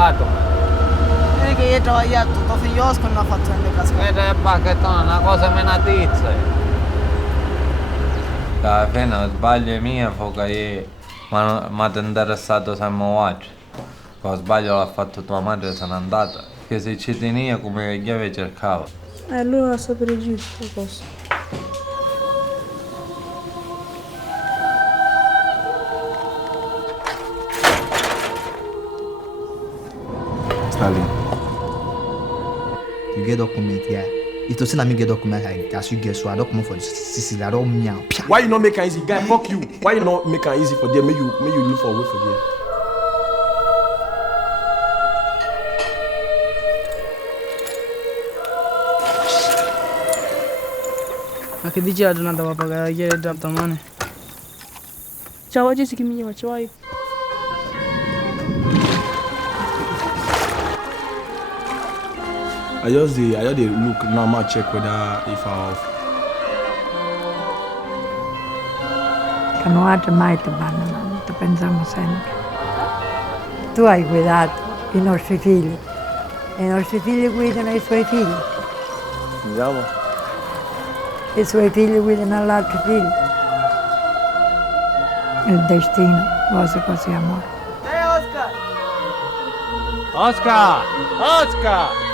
Fatuma. Vedi che io trovo tutto figliosco e non ho fatto niente cascare. Vedi che bacchettone, una cosa menatizia. Alla fine lo sbaglio mio fu che io mi ha interessato sempre oggi. Lo sbaglio l'ha fatto tua madre, se n'è andata. Che se ci tenia come gli avevi cercato. Allora sta per il giusto cosa. Stalin. You get document, yeah. It was not me get document like as you get so I document for Sicily. I don't meow. Why you not make it easy, guy? Fuck you. Why you not make it easy for them? May you look for a way for them. Ma che dici la giornata papà che ieri è già domani? Ciao, oggi si chiama io, ciao. I just dey look now. Ma check whether if I off. Che non ha mai ti abbandonano, ti pensiamo sempre. Tu hai guidato i nostri figli e i nostri figli guidano i suoi figli. Andiamo. I suoi figli guidano gli altri figli. Il destino, cose così, amore. Oscar! Oscar! Oscar!